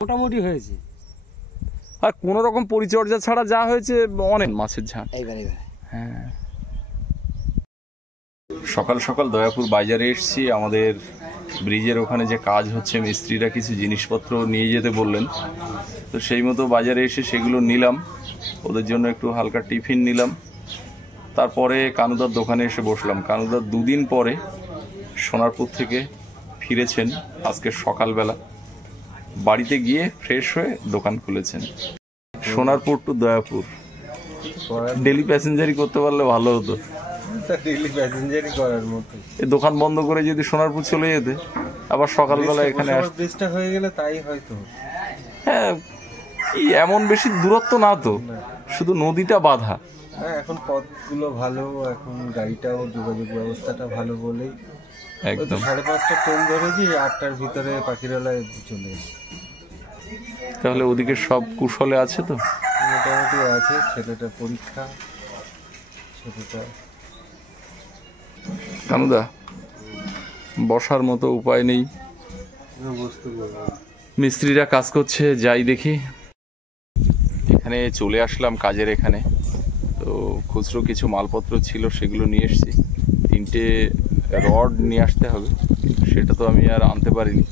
মোটামুটি হয়েছে। আর কোনো রকম পরিচর্যা ছাড়া যা হয়েছে অনেক মাছের ঝাঁক। হ্যাঁ, সকাল সকাল দয়াপুর বাজারে এসেছি। আমাদের ব্রিজের ওখানে যে কাজ হচ্ছে, মিস্ত্রিরা কিছু জিনিসপত্র নিয়ে যেতে বললেন, তো সেই মতো বাজারে এসে সেগুলো নিলাম। ওদের জন্য একটু হালকা টিফিন নিলাম। তারপরে কানুদার দোকানে এসে বসলাম। কানুদার দুদিন পরে সোনারপুর থেকে ফিরেছেন আজকে সকালবেলা। বাড়িতে গিয়ে ফ্রেশ হয়ে দোকান খুলেছেন। সোনারপুর টু দয়াপুর ডেলি প্যাসেঞ্জারি করতে পারলে ভালো হতো। ডেইলি প্যাসেঞ্জারি করার মতো এই দোকান বন্ধ করে যদি সোনারপুর চলে যেতে, আবার সকালবেলা এখানে ব্রিজটা হয়ে গেলে তাই হয়তো। হ্যাঁ, কি এমন বেশি দূরত্ব না তো, শুধু নদীটা বাঁধা। হ্যাঁ, এখন পথগুলো ভালো, এখন গাড়িটাও যোগাযোগ ব্যবস্থাটা ভালো বলেই একদম 5:30টা ট্রেন ধরেছি, 8টার ভিতরে পাখিরালয় চলে এসেছি। তাহলে ওদিকে সব কুশলে আছে তো? মোটামুটি আছে। ছেলেটার পরীক্ষা, ছেলেটা কানুদা বসার মতো উপায় নেই, মিস্ত্রিরা কাজ করছে, যাই দেখি। এখানে চলে আসলাম কাজের এখানে। তো খুচরো কিছু মালপত্র ছিল, সেগুলো নিয়ে এসেছি। 3টে রড নিয়ে আসতে হবে, সেটা তো আমি আর আনতে পারিনি।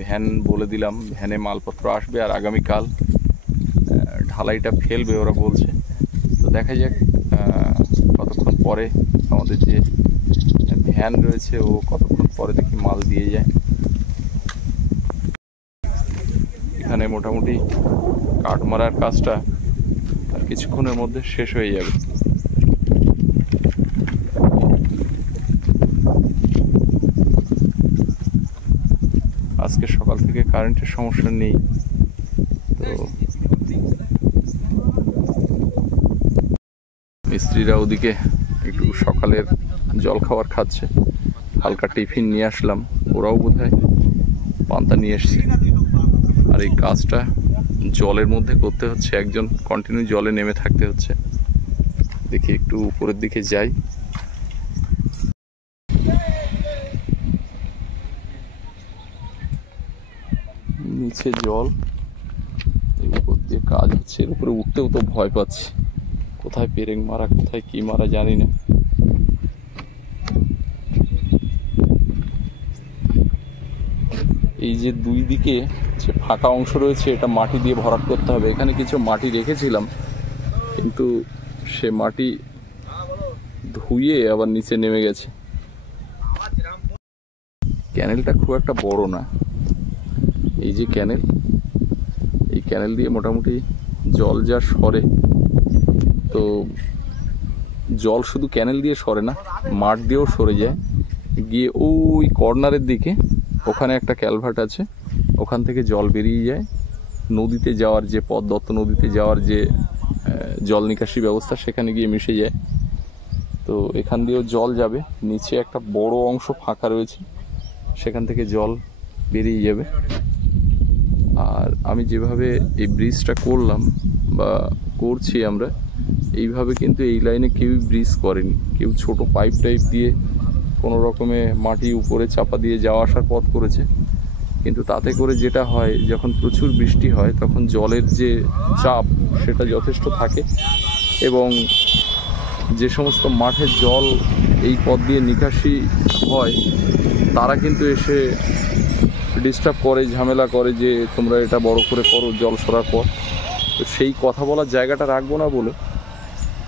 ভ্যান বলে দিলাম, ভ্যানে মালপত্র আসবে, আর আগামীকাল ঢালাইটা ফেলবে ওরা বলছে। তো দেখা যাক কতক্ষণ পরে আমাদের যে ভ্যান রয়েছে ও কতক্ষণ পরে দেখি মাল দিয়ে যায়। এখানে মোটামুটি কাঠ মারার কাজটা আর কিছুক্ষণের মধ্যে শেষ হয়ে যাবে। আজকে সকাল থেকে কারেন্টের সমস্যা নেই, তো মিস্ত্রিরা ওদিকে একটু সকালের জল খাবার খাচ্ছে। হালকা টিফিন নিয়ে আসলাম, ওরাও বোধহয় পান্তা নিয়ে এসছে। আর এই কাজটা জলের মধ্যে করতে হচ্ছে, একজন কন্টিনিউ জলে নেমে থাকতে হচ্ছে। দেখি একটু উপরের দিকে যাই। নিচে জল, এই উপর দিয়ে কাজ হচ্ছে। এর উপরে উঠতেও তো ভয় পাচ্ছি, কোথায় পেরেক মারা, কোথায় কি মারা জানি না। এই যে দুই দিকে যে ফাঁকা অংশ রয়েছে, এটা মাটি দিয়ে ভরাট করতে হবে। এখানে কিছু মাটি রেখেছিলাম, কিন্তু সে মাটি ধুয়ে আবার নিচে নেমে গেছে। ক্যানেলটা খুব একটা বড় না, এই যে ক্যানেল, এই ক্যানেল দিয়ে মোটামুটি জল যা সরে, তো জল শুধু ক্যানেল দিয়ে সরে না, মাঠ দিয়েও সরে যায়, গিয়ে ওই কর্নারের দিকে ওখানে একটা ক্যালভার্ট আছে, ওখান থেকে জল বেরিয়ে যায় নদীতে যাওয়ার যে পথ, দত্ত নদীতে যাওয়ার যে জল নিকাশি ব্যবস্থা, সেখানে গিয়ে মিশে যায়। তো এখান দিয়েও জল যাবে, নিচে একটা বড় অংশ ফাঁকা রয়েছে, সেখান থেকে জল বেরিয়ে যাবে। আর আমি যেভাবে এই ব্রিজটা করলাম বা করছি আমরা, এইভাবে কিন্তু এই লাইনে কেউই ব্রিজ করেনি। কেউ ছোট পাইপ টাইপ দিয়ে কোনো রকমে মাটি উপরে চাপা দিয়ে যাওয়া আসার পথ করেছে। কিন্তু তাতে করে যেটা হয়, যখন প্রচুর বৃষ্টি হয় তখন জলের যে চাপ সেটা যথেষ্ট থাকে, এবং যে সমস্ত মাঠের জল এই পথ দিয়ে নিকাশি হয় তারা কিন্তু এসে ডিস্টার্ব করে, ঝামেলা করে যে তোমরা এটা বড় করে করো জল সরার পর। তো সেই কথা বলার জায়গাটা রাখবো না বলে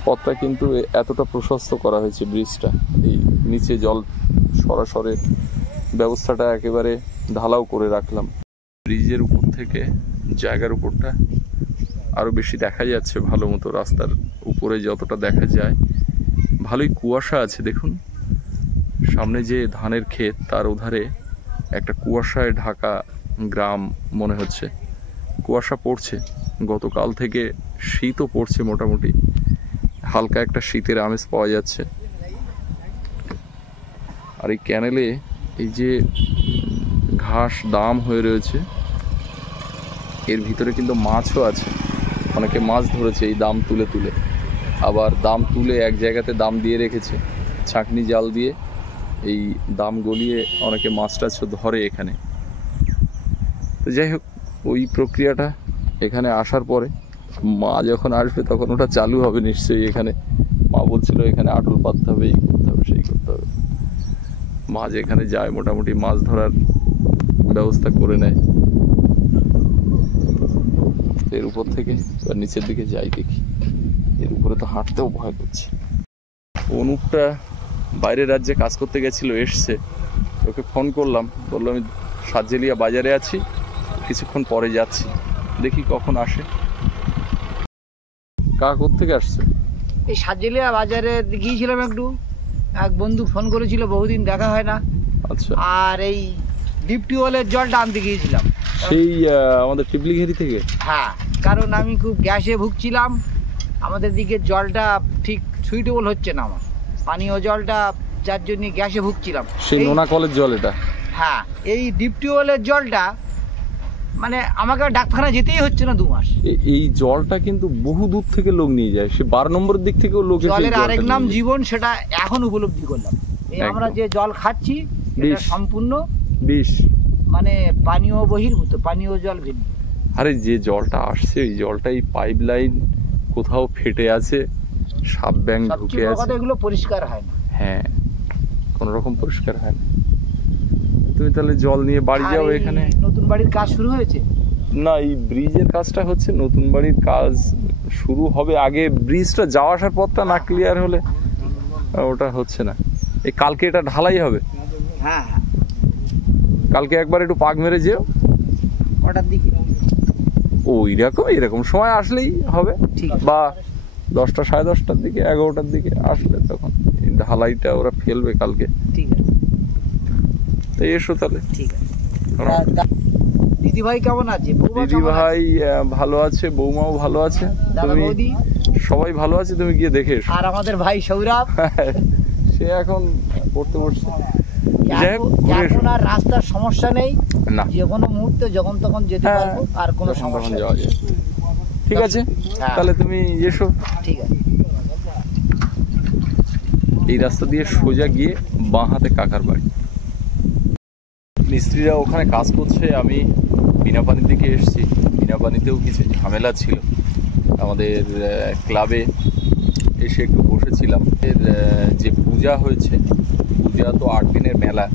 পথটা কিন্তু এতটা প্রশস্ত করা হয়েছে ব্রিজটা। এই নিচে জল সরাসরি ব্যবস্থাটা একেবারে ঢালাও করে রাখলাম। ব্রিজের উপর থেকে জায়গার উপরটা আরও বেশি দেখা যাচ্ছে ভালো মতো, রাস্তার উপরে যতটা দেখা যায়। ভালোই কুয়াশা আছে, দেখুন সামনে যে ধানের ক্ষেত, তার ওধারে একটা কুয়াশায় ঢাকা গ্রাম মনে হচ্ছে। কুয়াশা পড়ছে, গতকাল থেকে শীতও পড়ছে, মোটামুটি হালকা একটা শীতের আমেজ পাওয়া যাচ্ছে। আর এই ক্যানেলে এই যে ঘাস দাম হয়ে রয়েছে, এর ভিতরে কিন্তু মাছও আছে। অনেকে মাছ ধরেছে এই দাম তুলে তুলে, আবার দাম তুলে এক জায়গাতে দাম দিয়ে রেখেছে, ছাঁকনি জাল দিয়ে এই দাম গলিয়ে অনেকে মাছ টাছ ধরে এখানে। তো যাই হোক, ওই প্রক্রিয়াটা এখানে আসার পরে মা যখন আসবে তখন ওটা চালু হবে নিশ্চয়ই। এখানে মা বলছিল এখানে আটল পাততে হবে, এই করতে হবে, সেই করতে হবে। মা যেখানে যায় মোটামুটি মাছ ধরার ব্যবস্থা করে নেয়। এর উপর থেকে এবার নিচের দিকে যাই, দেখি। এর উপরে তো হাঁটতেও ভয় করছে। অনুপটা বাইরের রাজ্যে কাজ করতে গেছিল, এসছে। ওকে ফোন করলাম, বললো আমি সাতজেলিয়া বাজারে আছি, কিছুক্ষণ পরে যাচ্ছি, দেখি কখন আসে। কোত্থেকে আসছে? এই সাতজেলিয়া বাজারে গিয়েছিলাম একটু, এক বন্ধু ফোন করেছিল, বহুদিন দেখা হয় না। আচ্ছা। আর এই ডিপ টিউবওয়েলের জলটা আনতে গিয়েছিলাম সেই আমাদের টিবলিঘেরি থেকে। হ্যাঁ, কারণ আমি খুব গ্যাসে ভুগছিলাম। আমাদের দিকে জলটা ঠিক সুইটেবল হচ্ছে না আমার, পানীয় জলটা, যার জন্য গ্যাসে ভুগছিলাম। সেই নোনা কলের জল এটা? হ্যাঁ, এই ডিপ টিউবওয়েলের জলটা মানে আমাকে ডাক্তারখানা যেতেই হচ্ছে না 2 মাস। এই জলটা কিন্তু বহু দূর থেকে লোক নিয়ে যায়, সে 12 নম্বর দিক থেকেও লোক। জলের আরেক নাম জীবন, সেটা এখন উপলব্ধি করলাম। এই আমরা যে জল খাচ্ছি এটা সম্পূর্ণ বিষ, মানে পানীয় বহির্ভূত, পানীয় জল ভিন্ন। আরে যে জলটা আসছে ওই জলটাই পাইপ লাইন কোথাও ফেটে আছে, সাপ ব্যাং ঢুকে আছে, এগুলো পরিষ্কার হয় না। হ্যাঁ, কোন রকম পরিষ্কার হয় না। তুমি তাহলে জল নিয়ে বাড়ি যাও। এখানে নতুন বাড়ির কাজ শুরু হয়েছে না, এই ব্রিজের কাজটা হচ্ছে, নতুন বাড়ির কাজ শুরু হবে। আগে ব্রিজটা যাওয়া আসার পথটা না ক্লিয়ার হলে ওটা হচ্ছে না। এই কালকে এটা ঢালাই হবে। হ্যাঁ, কালকে একবার একটু পাক মেরে যেও। কটার দিকে? এরকম সময় আসলেই হবে, বা 10টা, 10:30টার দিকে, 11টার দিকে আসলে তখন ঢালাইটা ওরা ফেলবে কালকে। ঠিক আছে, তাই এসো তাহলে। ঠিক আছে। দিদি ভাই কেমন আছে? দিদি ভাই ভালো আছে, বৌমাও ভালো আছে, তুমি সবাই ভালো আছে। তুমি গিয়ে দেখে এসো। আর আমাদের ভাই সৌরভ, সে এখন পড়তে বসছে। এখন আর রাস্তার সমস্যা নেই, না, যে কোনো মুহূর্তে যখন তখন যেতে পারবো, আর কোনো সমস্যা যাওয়া যায়। ঠিক আছে, তাহলে তুমি এসো। ঠিক আছে। এই রাস্তা দিয়ে সোজা গিয়ে বাঁ হাতে কাকার বাড়ি। মিস্ত্রিরা ওখানে কাজ করছে, আমি বিনাপানির দিকে এসেছি। বিনাপানিতেও কিছু ঝামেলা ছিল। আমাদের ক্লাবে এসে একটু বসেছিলাম। এর যে পূজা হয়েছে, পূজা তো 8 দিনের মেলা।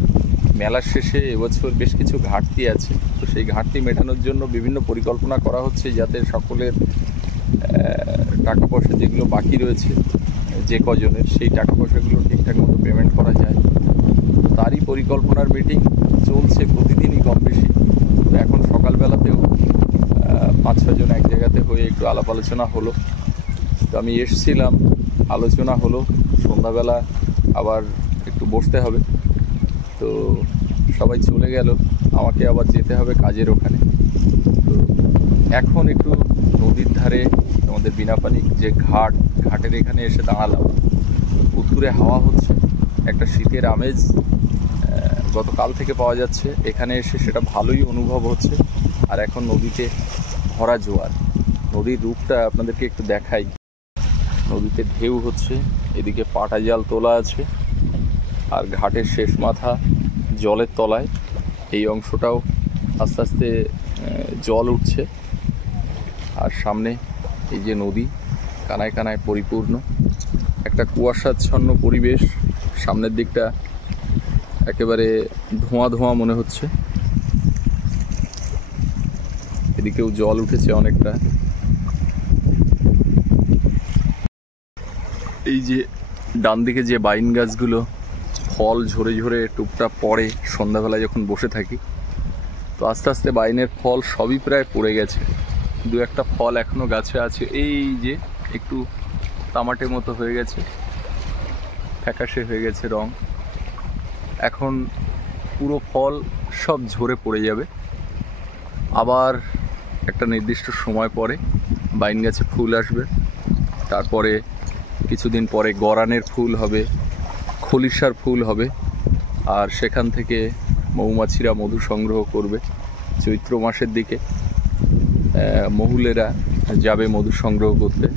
মেলার শেষে এবছর বেশ কিছু ঘাটতি আছে, তো সেই ঘাটতি মেটানোর জন্য বিভিন্ন পরিকল্পনা করা হচ্ছে, যাতে সকলের টাকা পয়সা যেগুলো বাকি রয়েছে, যে কজনের, সেই টাকা পয়সাগুলো ঠিকঠাক মতো পেমেন্ট করা যায়। তারই পরিকল্পনার মিটিং চলছে প্রতিদিনই কম বেশি। তো এখন সকালবেলাতেও 5-6 জন এক জায়গাতে হয়ে একটু আলাপ আলোচনা হলো। তো আমি এসছিলাম, আলোচনা হলো, সন্ধ্যাবেলা আবার একটু বসতে হবে। তো সবাই চলে গেল, আমাকে আবার যেতে হবে কাজের ওখানে। তো এখন একটু নদীর ধারে আমাদের বিনাপানি যে ঘাটের এখানে এসে দাঁড়ালাম। উত্তুরে হাওয়া হচ্ছে, একটা শীতের আমেজ গতকাল থেকে পাওয়া যাচ্ছে। এখানে এসে সেটা ভালোই অনুভব হচ্ছে। আর এখন নদীতে ভরা জোয়ার, নদীর রূপটা আপনাদেরকে একটু দেখাই। নদীতে ঢেউ হচ্ছে, এদিকে পাটা জাল তোলা আছে, আর ঘাটের শেষ মাথা জলের তলায়। এই অংশটাও আস্তে আস্তে জল উঠছে, আর সামনে এই যে নদী কানায় কানায় পরিপূর্ণ, একটা কুয়াশাচ্ছন্ন পরিবেশ। সামনের দিকটা একেবারে ধোঁয়া ধোঁয়া মনে হচ্ছে, এদিকেও জল উঠেছে অনেকটা। এই যে ডান দিকে যে বাইন গাছগুলো, ফল ঝরে ঝরে টুকটাক পড়ে সন্ধ্যাবেলায় যখন বসে থাকি। তো আস্তে আস্তে বাইনের ফল সবই প্রায় পড়ে গেছে, 2-1টা ফল এখনো গাছে আছে। এই যে একটু তামাটে মতো হয়ে গেছে, ফ্যাকাশে হয়ে গেছে রং। এখন পুরো ফল সব ঝরে পড়ে যাবে। আবার একটা নির্দিষ্ট সময় পরে বাইন গাছে ফুল আসবে, তারপরে কিছুদিন পরে গরানের ফুল হবে, খলিশার ফুল হবে, আর সেখান থেকে মৌমাছিরা মধু সংগ্রহ করবে। চৈত্র মাসের দিকে মহুলেরা যাবে মধু সংগ্রহ করতে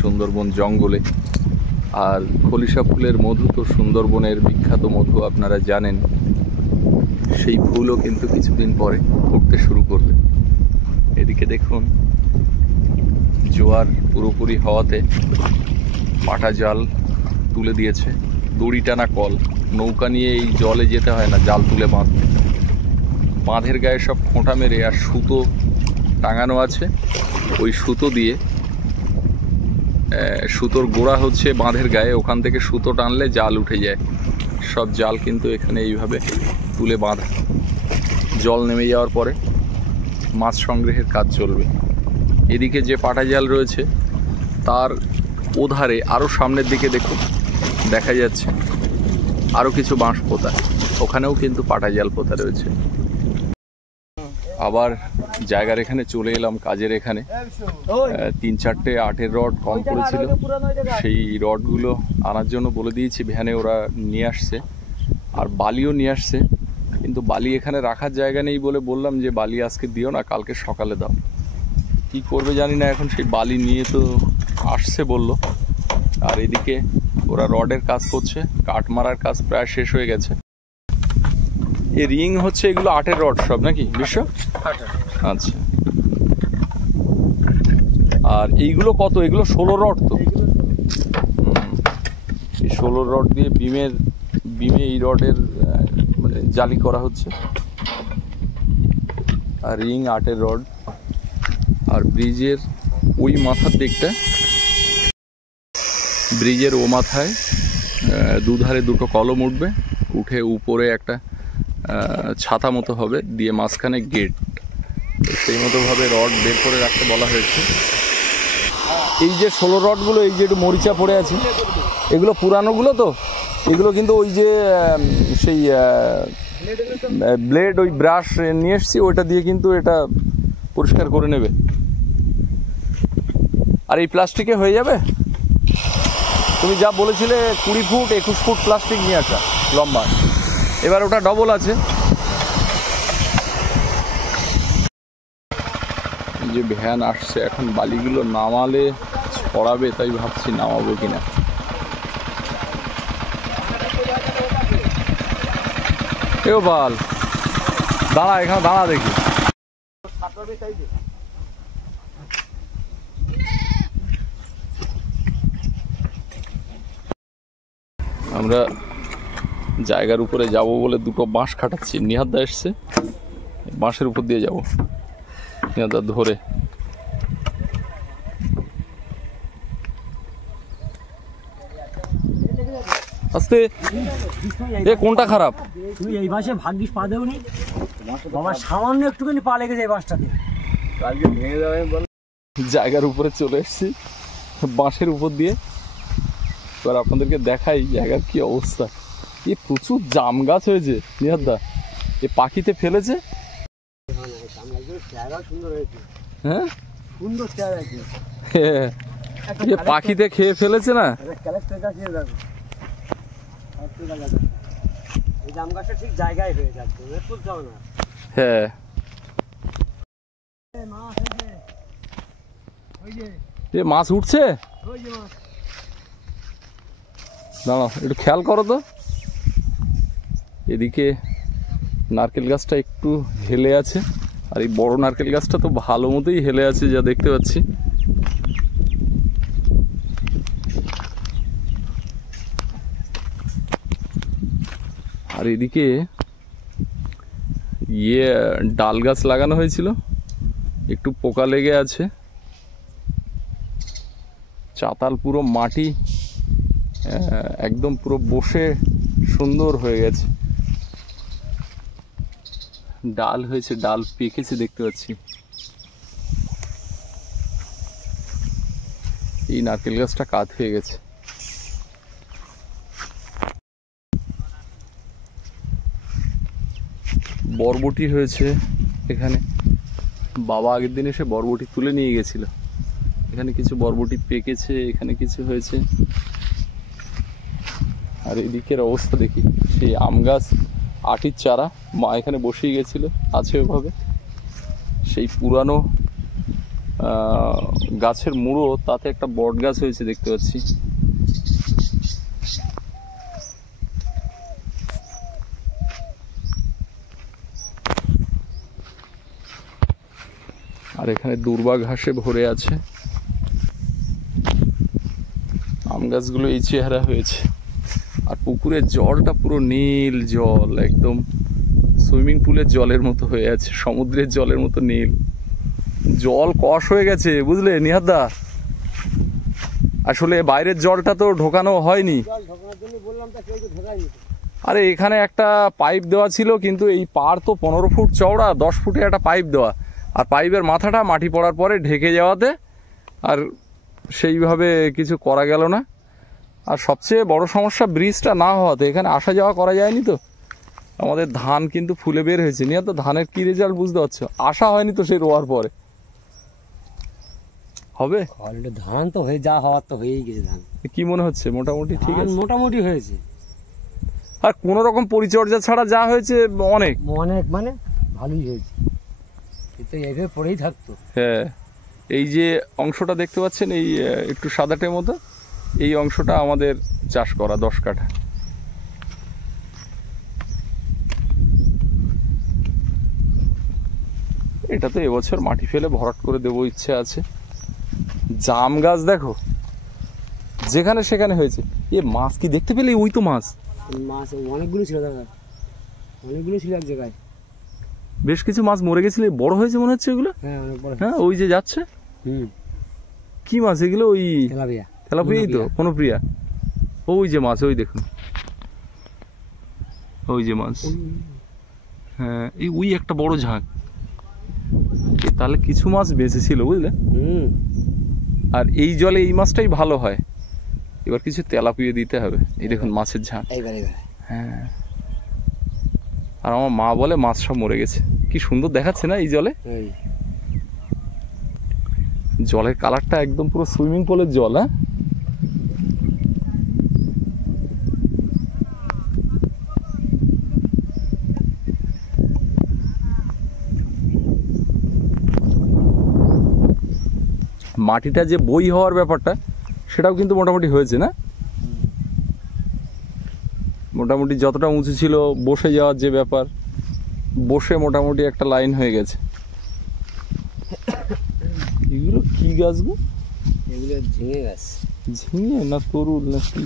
সুন্দরবন জঙ্গলে। আর খলিশা ফুলের মধু তো সুন্দরবনের বিখ্যাত মধু, আপনারা জানেন। সেই ফুলও কিন্তু কিছুদিন পরে ফুটতে শুরু করবে। এদিকে দেখুন জোয়ার পুরোপুরি হওয়াতে পাটা জাল তুলে দিয়েছে, দড়ি টানা কল, নৌকা নিয়ে এই জলে যেতে হয় না জাল তুলে বাঁধতে। বাঁধের গায়ে সব খোঁটা মেরে আর সুতো টাঙানো আছে, ওই সুতো দিয়ে সুতোর গোড়া হচ্ছে বাঁধের গায়ে, ওখান থেকে সুতো টানলে জাল উঠে যায়। সব জাল কিন্তু এখানে এইভাবে তুলে বাঁধা, জল নেমে যাওয়ার পরে মাছ সংগ্রহের কাজ চলবে। এদিকে যে পাটা জাল রয়েছে তার ওধারে আরও সামনের দিকে দেখুন দেখা যাচ্ছে আরও কিছু বাঁশ পোতা, ওখানেও কিন্তু পাটা জাল পোতা রয়েছে। আবার জায়গার এখানে চলে এলাম, কাজের এখানে 3-4টে 8-এর রড কম পড়েছিল, সেই রডগুলো আনার জন্য বলে দিয়েছি, ভ্যানে ওরা নিয়ে আসছে। আর বালিও নিয়ে আসছে, কিন্তু বালি এখানে রাখার জায়গা নেই বলে বললাম যে বালি আজকে দিও না, কালকে সকালে দাও। কি করবে জানি না, এখন সেই বালি নিয়ে তো আসছে বলল। আর এদিকে ওরা রডের কাজ করছে, কাঠ মারার কাজ প্রায় শেষ হয়ে গেছে। এই রিং হচ্ছে এগুলো 8-এর রড সব নাকি বিশ্ব? আচ্ছা, আর এইগুলো কত? এগুলো 16 রড তো? এই 16 রড দিয়ে বিমে এই রডের মানে জালি করা হচ্ছে। আর রিং 8-এর রড। আর ব্রিজের ওই মাথার দিকটা, ব্রিজের ও মাথায় দুধারে দুটো কলম উঠবে, উঠে উপরে একটা ছাতা মতো হবে, দিয়ে মাঝখানে গেট, সেই মতোভাবে রড বের করে রাখতে বলা হয়েছে। এই যে 16 রডগুলো, এই যে একটু মরিচা পড়ে আছে, এগুলো পুরানোগুলো তো, এগুলো কিন্তু ওই যে সেই ব্লেড, ওই ব্রাশ নিয়ে এসছি, ওইটা দিয়ে কিন্তু এটা পরিষ্কার করে নেবে। আর এই প্লাস্টিকে হয়ে যাবে? তুমি যা বলেছিলে 20 ফুট 21 ফুট প্লাস্টিক নিয়ে আসা লম্বা, এবার ওটা ডবল আছে। যে ভ্যান আসছে, এখন বালিগুলো নামালে ছড়াবে, তাই ভাবছি নামাবো কিনা। এও বাল দাঁড়া, এখানে দাঁড়া দেখি। আমরা জায়গার উপরে যাব বলে দুটো বাঁশ কাটাচ্ছি, নিহাদদা এসছে, বাঁশের উপর দিয়ে যাব, নিহাদদা ধরে। আস্তে, এ কোনটা খারাপ? তুই এই বাসে ভাগ্যিস পা দেওনি বাবা, সামান্য একটুখানি পা লেগেছে এই বাসটাতে। জায়গার উপরে চলে এসেছি বাঁশের উপর দিয়ে। এবার আপনাদেরকে দেখাই জায়গার কি অবস্থা। এ প্রচুর জাম গাছ হয়েছে নিহাদদা, এ পাখিতে ফেলেছে। হ্যাঁ সুন্দর চেয়ার আছে, এ পাখিতে খেয়ে ফেলেছে না। এই জাম গাছটা ঠিক জায়গায় হয়ে যাচ্ছে, তুলতে হবে না। হ্যাঁ, এ মাছ উঠছে, দাঁড়াও একটু খেয়াল করো তো। এদিকে নারকেল গাছটা একটু হেলে আছে, আর এই বড় নারকেল গাছটা তো ভালো মতোই হেলে আছে যা দেখতে পাচ্ছি। আর এদিকে ডাল গাছ লাগানো হয়েছিল, একটু পোকা লেগে আছে। চাতাল পুরো মাটি একদম পুরো বসে সুন্দর হয়ে গেছে। ডাল হয়েছে, ডাল পেকেছে দেখতে পাচ্ছি। এই নারকেল গাছটা কাত হয়ে গেছে। বরবটি হয়েছে এখানে, বাবা আগের দিন এসে বরবটি তুলে নিয়ে গেছিল। এখানে কিছু বরবটি পেকেছে, এখানে কিছু হয়েছে। আর এদিকের অবস্থা দেখি, সেই আম গাছ, আটির চারা মা এখানে বসিয়ে গেছিল, আছে ওভাবে। সেই পুরানো গাছের মুড়ো, তাতে একটা বট গাছ হয়েছে দেখতে পাচ্ছি। আর এখানে দূর্বা ঘাসে ভরে আছে। আম গাছগুলো এই চেহারা হয়েছে। আর পুকুরের জলটা পুরো নীল জল, একদম সুইমিং পুলের জলের মতো হয়ে আছে, সমুদ্রের জলের মতো নীল। জল কষ হয়ে গেছে বুঝলে নিহাদদা। আসলে বাইরের জলটা তো ঢোকানো হয়নি। আরে এখানে একটা পাইপ দেওয়া ছিল, কিন্তু এই পাড় তো 15 ফুট চওড়া, 10 ফুটে একটা পাইপ দেওয়া, আর পাইপের মাথাটা মাটি পড়ার পরে ঢেকে যাওয়াতে আর সেইভাবে কিছু করা গেল না। আর সবচেয়ে বড় সমস্যা ব্রিজটা না হওয়াতে এখানে আসা যাওয়া করা যায়নি। তো আমাদের ধান কিন্তু ফুলে বের হয়েছে, নিয়ে তো ধানের কি রেজাল্ট বুঝতে পারছো, আসা হয়নি তো সেই রোয়ার পরে হবে। অলরেডি ধান তো হয়ে যা হওয়ার তো হয়েই গেছে। ধান কি মনে হচ্ছে মোটামুটি ঠিক আছে? মোটামুটি হয়েছে। আর কোন রকম পরিচর্যা ছাড়া যা হয়েছে অনেক অনেক মানে ভালোই হয়েছে, কিন্তু এইভাবে পড়েই থাকতো। হ্যাঁ, এই যে অংশটা দেখতে পাচ্ছেন, এই একটু সাদাটের মতো, এই অংশটা আমাদের চাষ করা 10 কাঠা। এটা তো এবছর মাটি ফেলে ভরাট করে দেবো ইচ্ছে আছে। জাম গাছ দেখো যেখানে সেখানে হয়েছে। এ মাছ কি দেখতে পেলে? ওই তো মাছ, মাছ অনেকগুলো ছিল দাদা, অনেকগুলো ছিল এক জায়গায়। বেশ কিছু মাছ মরে গেছিল, বড় হয়েছে মনে হচ্ছে ওগুলো। হ্যাঁ অনেক বড়। হ্যাঁ ওই যে যাচ্ছে, কি মাছ এগুলো? ওই তেলাপিয়া। তেলাপিয়াই তো, কোনো প্রিয়া। ওই যে মাছ, ওই দেখুন, ওই যে মাছ। হ্যাঁ এই ওই একটা বড় ঝাঁক। তাহলে কিছু মাছ বেঁচে ছিল বুঝলে। আর এই জলে এই মাছটাই ভালো হয়। এবার কিছু তেলাপিয়া দিতে হবে। এই দেখুন মাছের ঝাঁক। হ্যাঁ, আর আমার মা বলে মাছ সব মরে গেছে। কি সুন্দর দেখাচ্ছে না এই জলে। জলের কালারটা একদম পুরো সুইমিং পুলের জল। হ্যাঁ, মাটিটা যে বই হওয়ার ব্যাপারটা সেটাও কিন্তু মোটামুটি হয়েছে না? মোটামুটি যতটা উঁচু ছিল বসে যাওয়ার যে ব্যাপার, বসে মোটামুটি একটা লাইন হয়ে গেছে। এগুলো কি গাছ গো? এগুলো ঝিঙে গাছ। ঝিঙে না তরুল না কি?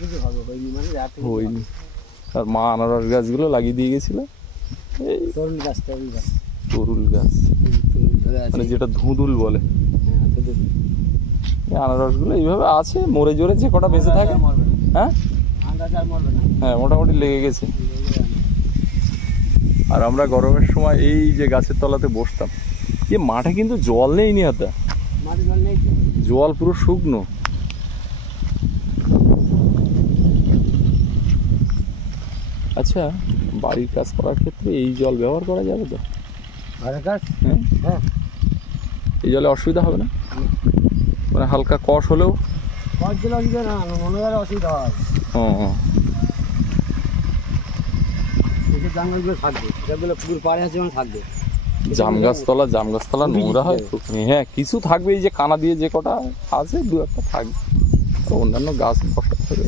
কিছু হবে হয়নি, মানে হয়নি। আর মা আনারস গাছগুলো লাগিয়ে দিয়ে গেছিল। এই তরুল গাছ, তরুল গাছ, তরুল গাছ মানে যেটা ধুঁদুল বলে। আনারস গুলো এইভাবে আছে, মরে জোরে যে কটা বেঁচে থাকে। হ্যাঁ হ্যাঁ মোটামুটি লেগে গেছে। আর আমরা গরমের সময় এই যে গাছের তলাতে বসতাম। এ মাঠে কিন্তু জল নেই নিহাতা, জল পুরো শুকনো। আচ্ছা, বাড়ির কাজ করার ক্ষেত্রে এই জল ব্যবহার করা যাবে তো? ঘরের কাজ? হ্যাঁ, এই জলে অসুবিধা হবে না? মানে হালকা কষ হলেও অসুবিধা না, মনে হয় অসুবিধা হয়। জামগাছগুলো থাকবে, যেগুলো পুকুর পাড়ে আছে থাকবে। জাম গাছতলা নোংরা হয়। হ্যাঁ কিছু থাকবে, এই যে কানা দিয়ে যে কটা আছে 2-1টা থাকবে, অন্যান্য গাছ বসাতে হবে।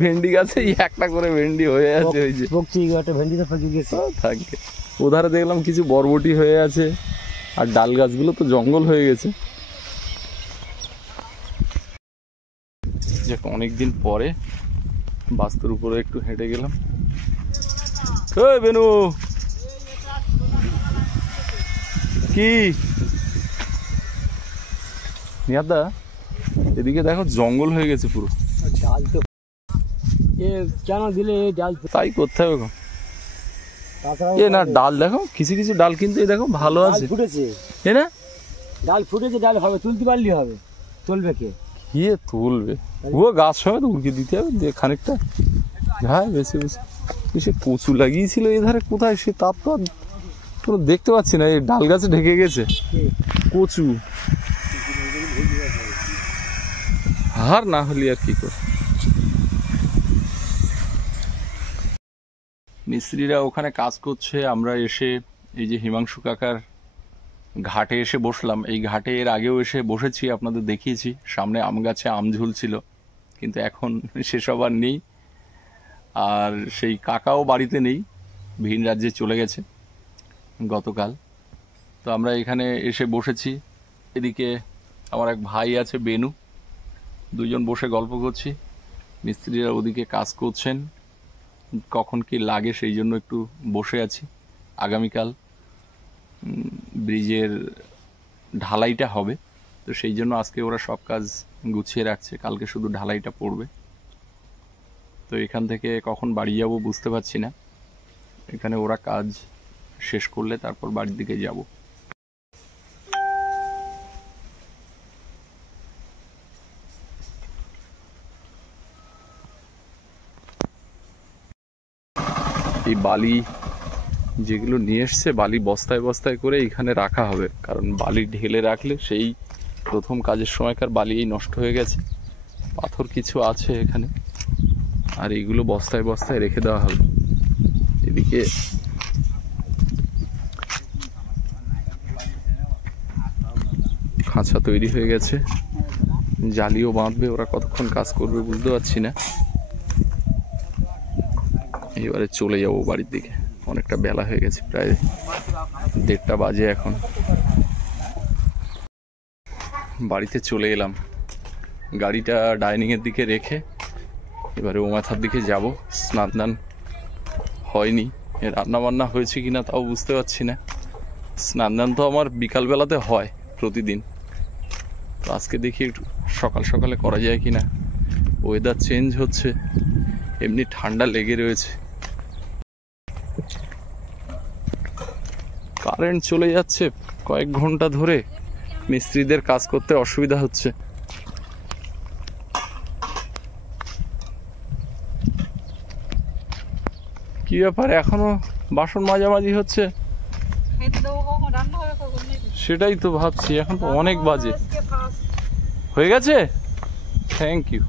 ভেন্ডি গাছে একটা করে ভেন্ডি হয়ে আছে, ওই যে থাকবে। ওধারে দেখলাম কিছু বরবটি হয়ে আছে, আর ডাল গাছগুলো তো জঙ্গল হয়ে গেছে। অনেকদিন পরে বাস্তুর উপরে একটু হেঁটে গেলাম। ওই বেনু কি নিয়াদা, এদিকে দেখো জঙ্গল হয়ে গেছে পুরো। ডাল তো কেন দিলে ডাল তাই করতে হবে এখন। এ না ডাল দেখো, কিছু কিছু ডাল কিন্তু এই দেখো ভালো আছে, ফুটেছে। এ না ডাল ফুটেছে, ডাল হবে, তুলতে পারলি হবে। তুলবে কে? কে তুলবে? ও গাছ সমেত উড়কে দিতে হবে যে খানিকটা। হ্যাঁ বেশি বেশি সে কচু লাগিয়েছিল এধারে, কোথায় সে তার তো কোনো দেখতে পাচ্ছি না। এই ডাল গাছে ঢেকে গেছে কচু। হার না হলি আর কি করে। মিস্ত্রিরা ওখানে কাজ করছে, আমরা এসে এই যে হিমাংশু কাকার ঘাটে এসে বসলাম। এই ঘাটে এর আগেও এসে বসেছি, আপনাদের দেখিয়েছি। সামনে আম গাছে আম ঝুলছিল, কিন্তু এখন সেসব আর নেই। আর সেই কাকাও বাড়িতে নেই, ভিন রাজ্যে চলে গেছে গতকাল। তো আমরা এখানে এসে বসেছি। এদিকে আমার এক ভাই আছে বেনু, দুজন বসে গল্প করছি। মিস্ত্রিরা ওদিকে কাজ করছেন, কখন কি লাগে সেই জন্য একটু বসে আছি। আগামীকাল ব্রিজের ঢালাইটা হবে, তো সেই জন্য আজকে ওরা সব কাজ গুছিয়ে রাখছে, কালকে শুধু ঢালাইটা পড়বে। তো এখান থেকে কখন বাড়ি যাব বুঝতে পারছি না। এখানে ওরা কাজ শেষ করলে তারপর বাড়ির দিকে যাব। এই বালি যেগুলো নিয়ে এসছে, বালি বস্তায় বস্তায় করে এখানে রাখা হবে, কারণ বালি ঢেলে রাখলে সেই প্রথম কাজের সময়কার বালি নষ্ট হয়ে গেছে। পাথর কিছু আছে এখানে, আর এইগুলো বস্তায় বস্তায় রেখে দেওয়া হবে। এদিকে খাঁচা তৈরি হয়ে গেছে, জালিও বাঁধবে। ওরা কতক্ষণ কাজ করবে বুঝতে পারছি না। এবারে চলে যাবো বাড়ির দিকে, অনেকটা বেলা হয়ে গেছে, প্রায় 1:30 বাজে এখন। বাড়িতে চলে এলাম, গাড়িটা ডাইনিংয়ের দিকে রেখে এবারে ও মাথার দিকে যাব। স্নান দান হয়নি, রান্না বান্না হয়েছে কিনা তাও বুঝতে পারছি না। স্নান দান তো আমার বিকালবেলাতে হয় প্রতিদিন, তো আজকে দেখি একটু সকাল সকালে করা যায় কিনা। ওয়েদার চেঞ্জ হচ্ছে, এমনি ঠান্ডা লেগে রয়েছে। কারেন্ট চলে যাচ্ছে কয়েক ঘন্টা ধরে, মিস্ত্রিদের কাজ করতে অসুবিধা হচ্ছে। কি ব্যাপার, এখনো বাসন মাঝামাঝি হচ্ছে? সেটাই তো ভাবছি, এখন তো অনেক বাজে। হয়ে গেছে, থ্যাংক ইউ।